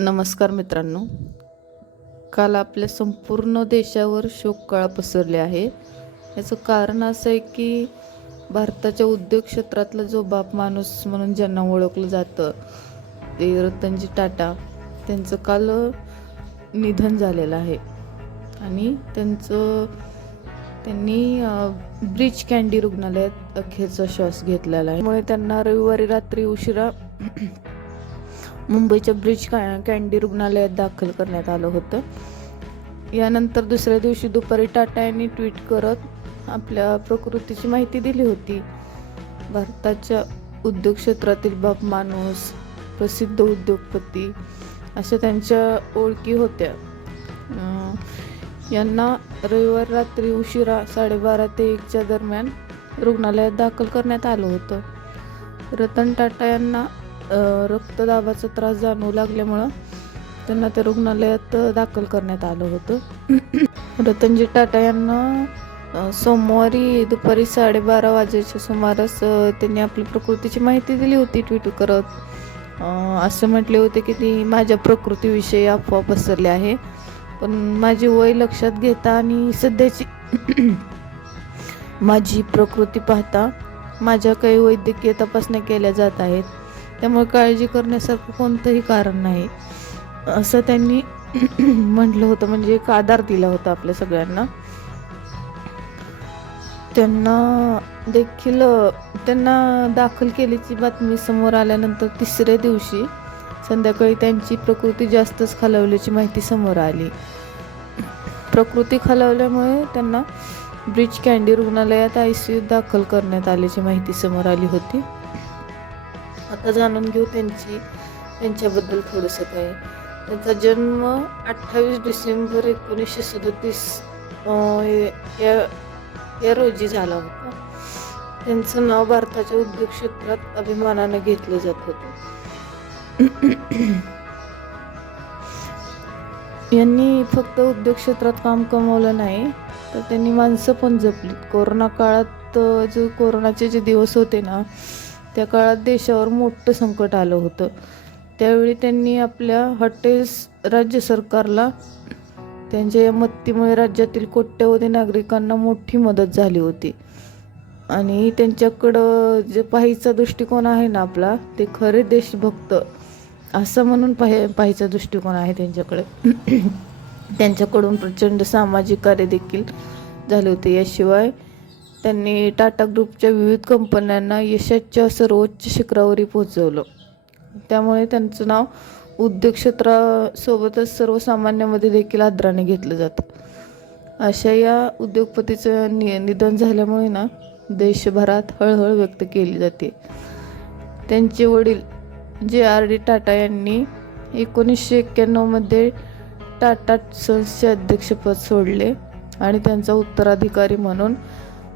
नमस्कार मित्रांनो. काल आपल्या संपूर्ण देशावर शोककळा पसरली आहे. याचं कारण असं आहे की भारताच्या उद्योग क्षेत्रातला जो बाप माणूस म्हणून ज्यांना ओळखलं जातं ते रतनजी टाटा, त्यांचं काल निधन झालेलं आहे. आणि त्यांनी ब्रीच कँडी रुग्णालयात अखेरचा श्वास घेतलेला आहे. त्यामुळे त्यांना रविवारी रात्री उशिरा मुंबईच्या ब्रीच कँडी रुग्णालयात दाखल करण्यात आलं होतं. यानंतर दुसऱ्या दिवशी दुपारी टाटा यांनी ट्विट करत आपल्या प्रकृतीची माहिती दिली होती. भारताच्या उद्योग क्षेत्रातील बाप माणूस, प्रसिद्ध उद्योगपती अशा त्यांच्या ओळखी होत्या. यांना रविवार रात्री उशिरा 12:30 ते 1च्या दरम्यान रुग्णालयात दाखल करण्यात आलं होतं. रतन टाटा यांना रक्तदाबाचा त्रास जाणवू लागल्यामुळं त्यांना त्या रुग्णालयात दाखल करण्यात आलं होतं. रतनजी टाटा यांना सोमवारी दुपारी 12:30 वाजेच्या सुमारास त्यांनी आपली प्रकृतीची माहिती दिली होती ट्विट करत. असं म्हटले होते की ती माझ्या प्रकृतीविषयी अफवा पसरली आहे, पण माझी वय लक्षात घेता आणि सध्याची माझी प्रकृती पाहता माझ्या काही वैद्यकीय तपासण्या केल्या जात आहेत, त्यामुळे काळजी करण्यासारखं कोणतंही कारण नाही असं त्यांनी म्हटलं होतं. म्हणजे एक आधार दिला होता आपल्या सगळ्यांना. त्यांना दाखल केल्याची बातमी समोर आल्यानंतर तिसऱ्या दिवशी संध्याकाळी त्यांची प्रकृती जास्तच खालावल्याची माहिती समोर आली. प्रकृती खालावल्यामुळे त्यांना ब्रीच कँडी रुग्णालयात ICUत दाखल करण्यात आल्याची माहिती समोर आली होती. आता जाणून घेऊ त्यांच्याबद्दल थोडंसं काय. त्यांचा जन्म 28 डिसेंबर 1937 या रोजी झाला होता. त्यांचं नाव भारताच्या उद्योग क्षेत्रात अभिमानानं घेतलं जात होतं. यांनी फक्त उद्योग क्षेत्रात काम कमवलं नाही, तर त्यांनी माणसं पण जपलीत. कोरोना काळात कोरोनाचे जे दिवस होते ना, त्या काळात देशावर मोठं संकट आलं होतं. त्यावेळी त्यांनी आपल्या हॉटेल्स राज्य सरकारला त्यांच्या या मदतीमुळे राज्यातील कोट्यवधी नागरिकांना मोठी मदत झाली होती. आणि त्यांच्याकडं जे पाहायचा दृष्टिकोन आहे ना आपला, ते खरे देशभक्त असं म्हणून पाहायचा दृष्टिकोन आहे त्यांच्याकडे. त्यांच्याकडून प्रचंड सामाजिक कार्य देखील झाले होते. याशिवाय त्यांनी टाटा ग्रुपच्या विविध कंपन्यांना यशाच्या सर्वोच्च शिखरावरही पोहोचवलं. त्यामुळे त्यांचं नाव उद्योग क्षेत्रासोबतच सर्वसामान्यांमध्ये देखील आदराने घेतलं जातं. अशा या उद्योगपतीचं निधन झाल्यामुळे ना देशभरात हळहळ व्यक्त केली जाते. त्यांचे वडील JRD टाटा यांनी 1991 टाटा सन्सचे अध्यक्षपद सोडले आणि त्यांचा उत्तराधिकारी म्हणून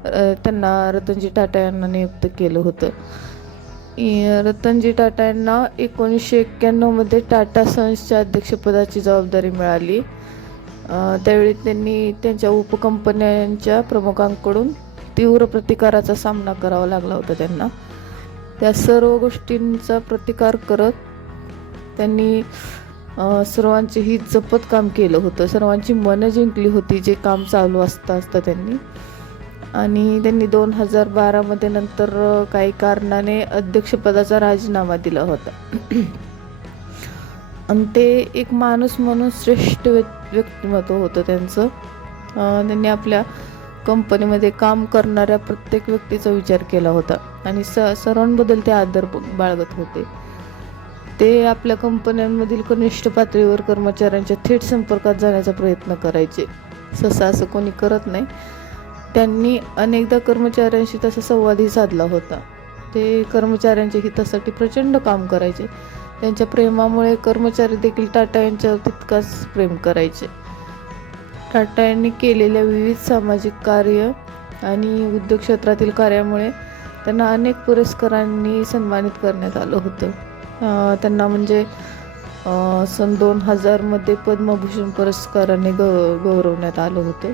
त्यांना रतनजी टाटा यांना नियुक्त केलं होतं. रतनजी टाटा यांना 1991 टाटा सन्सच्या अध्यक्षपदाची जबाबदारी मिळाली. त्यावेळी त्यांनी त्यांच्या उपकंपन्यांच्या प्रमुखांकडून तीव्र प्रतिकाराचा सामना करावा लागला होता त्यांना. त्या सर्व गोष्टींचा प्रतिकार करत त्यांनी सर्वांचे हित जपत काम केलं होतं. सर्वांची मनं जिंकली होती जे काम चालू असता त्यांनी. आणि त्यांनी 2012 नंतर काही कारणाने अध्यक्षपदाचा राजीनामा दिला होता. आणि ते एक माणूस म्हणून श्रेष्ठ व्यक्तिमत्व होतं त्यांचं. त्यांनी आपल्या कंपनीमध्ये काम करणाऱ्या प्रत्येक व्यक्तीचा विचार केला होता आणि सर्वांबद्दल ते आदर बाळगत होते. ते आपल्या कंपन्यांमधील कनिष्ठ पातळीवर कर्मचाऱ्यांच्या थेट संपर्कात जाण्याचा प्रयत्न करायचे. सहसा असं कोणी करत नाही. त्यांनी अनेकदा कर्मचाऱ्यांशी तसा संवादही साधला होता. ते कर्मचाऱ्यांच्या हितासाठी प्रचंड काम करायचे. त्यांच्या प्रेमामुळे कर्मचारी देखील टाटा यांच्यावर तितकाच प्रेम करायचे. टाटा यांनी केलेल्या विविध सामाजिक कार्य आणि उद्योग क्षेत्रातील कार्यामुळे त्यांना अनेक पुरस्कारांनी सन्मानित करण्यात आलं होतं. त्यांना म्हणजे सन 2000 पद्मभूषण पुरस्काराने गौरवण्यात आलं होतं.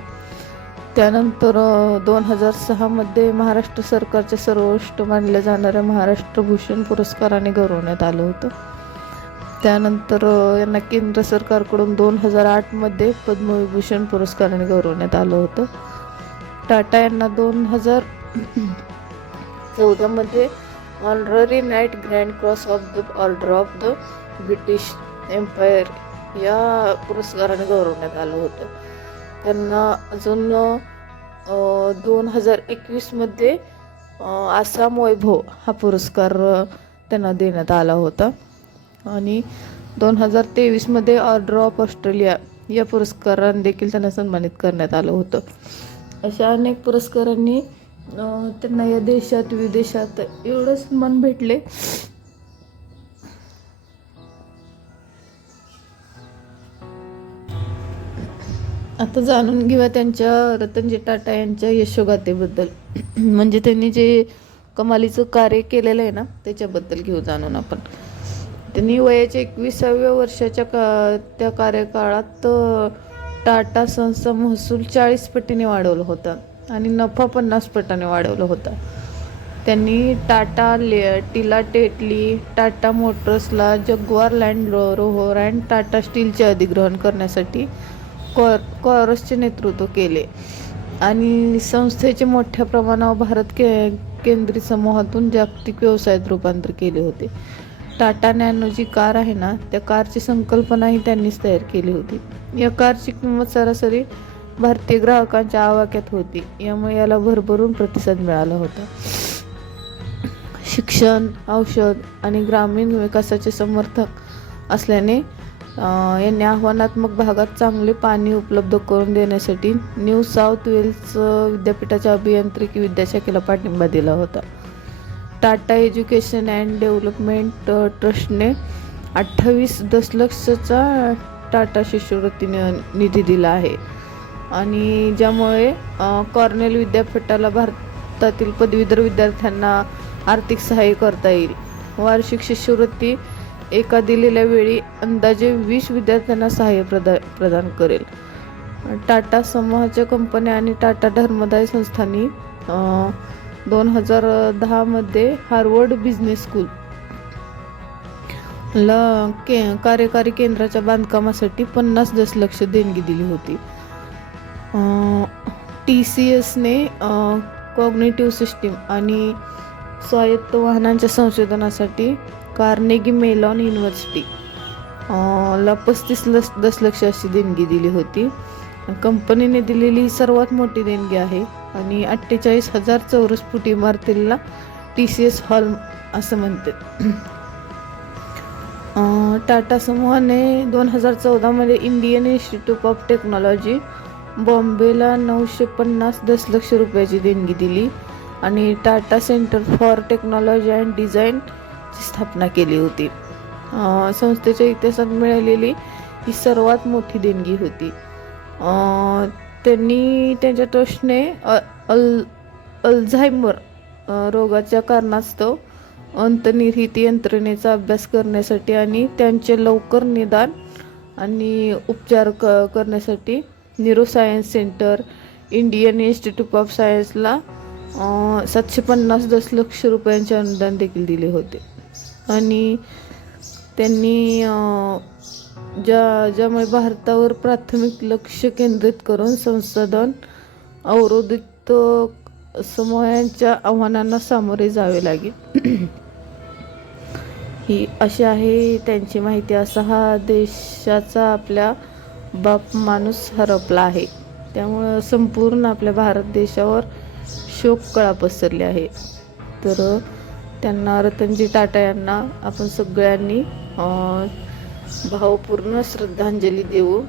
त्यानंतर 2006 महाराष्ट्र सरकारच्या सर्वोच्च मानल्या जाणाऱ्या महाराष्ट्र भूषण पुरस्काराने गौरवण्यात आलं होतं. त्यानंतर यांना केंद्र सरकारकडून 2008मध्ये पद्मविभूषण पुरस्काराने गौरवण्यात आलं होतं. टाटा यांना 2014मध्ये honorary knight grand cross of the order of the British empire या पुरस्काराने गौरवण्यात आलं होतं. त्यांना अजून 2021मध्ये आसाम वैभव हा पुरस्कार त्यांना देण्यात आला होता. आणि 2023मध्ये ऑर्डर ऑफ ऑस्ट्रेलिया या पुरस्काराने देखील त्यांना सन्मानित करण्यात आलं होतं. अशा अनेक पुरस्कारांनी त्यांना या देशात विदेशात एवढं सन्मान भेटले. आता जाणून घेऊया त्यांच्या रतनजी टाटा यांच्या यशोगाथेबद्दल. म्हणजे त्यांनी जे कमालीचं कार्य केलेलं आहे ना त्याच्याबद्दल घेऊ जाणून आपण. त्यांनी वयाच्या 21व्या वर्षाच्या त्या कार्यकाळात टाटा सन्सचा महसूल 40 पटीने वाढवला होता आणि नफा 50 पटाने वाढवला होता. त्यांनी टिला Tetley, Tata मोटर्सला, jaguar land Rover आणि टाटा स्टीलचे अधिग्रहण करण्यासाठी कॉरसचे नेतृत्व केले आणि संस्थेचे मोठ्या प्रमाणावर भारत केंद्रित समूहातून जागतिक व्यवसायात रूपांतर केले होते. टाटा नॅनो जी कार आहे ना त्या कारची संकल्पनाही त्यांनीच तयार केली होती. या कारची किंमत सरासरी भारतीय ग्राहकांच्या आवाक्यात होती, यामुळे याला भरभरून प्रतिसाद मिळाला होता. शिक्षण, औषध आणि ग्रामीण विकासाचे समर्थक असल्याने यांनी आव्हानात्मक भागात चांगले पाणी उपलब्ध करून देण्यासाठी न्यू साऊथ वेल्स विद्यापीठाच्या अभियांत्रिकी विद्याशाखेला पाठिंबा दिला होता. टाटा एज्युकेशन अँड डेव्हलपमेंट ट्रस्टने 28 दशलक्षचा टाटा शिष्यवृत्ती निधी दिला आहे आणि ज्यामुळे कॉर्नेल विद्यापीठाला भारतातील पदवीधर विद्यार्थ्यांना आर्थिक सहाय्य करता येईल. वार्षिक शिष्यवृत्ती एका दिलेल्या वेळी अंदाजे 20 विद्यार्थ्यांना सहाय्य प्रदान करेल. टाटा समूहाच्या कंपन्या आणि टाटा धर्मदाय संस्थांनी 2010मध्ये हार्वर्ड बिझनेस स्कूल ला कार्यकारी केंद्राच्या बांधकामासाठी 50 दशलक्ष देणगी दिली होती. TCSने कॉग्निटिव्ह सिस्टीम आणि स्वायत्त वाहनांच्या संशोधनासाठी कार्नेगी मेलॉन युनिव्हर्सिटी ला 35 दशलक्ष अशी देणगी दिली होती. कंपनीने दिलेली ही सर्वात मोठी देणगी आहे आणि 48,000 चौरस फूट इमारतीला TCS हॉल असं म्हणते. टाटा समूहाने 2014मध्ये इंडियन इन्स्टिट्यूट ऑफ टेक्नॉलॉजी बॉम्बेला 950 दशलक्ष रुपयाची देणगी दिली आणि Tata centre for technology and डिझाईनची स्थापना केली होती. संस्थेच्या इतिहासात मिळालेली ही सर्वात मोठी देणगी होती. त्यांनी त्यांच्या ट्रस्टने अल्झायमर रोगाच्या कारणास्तव अंतर्निहित यंत्रणेचा अभ्यास करण्यासाठी आणि त्यांचे लवकर निदान आणि उपचार करण्यासाठी neuroscience centre, Indian institute of सायन्सला 750 दशलक्ष रुपयांचे अनुदान देखील दिले होते. आणि त्यांनी ज्यामुळे भारतावर प्राथमिक लक्ष केंद्रित करून संसाधन अवरोधित समूहांच्या आव्हानांना सामोरे जावे लागेल. ही अशी आहे त्यांची माहिती. असा हा देशाचा आपल्या बाप माणूस हरपला आहे. त्यामुळं संपूर्ण आपल्या भारत देशावर शोककळा पसरली आहे. तर त्यांना रतनजी टाटा यांना आपण सगळ्यांनी भावपूर्ण श्रद्धांजली देऊ.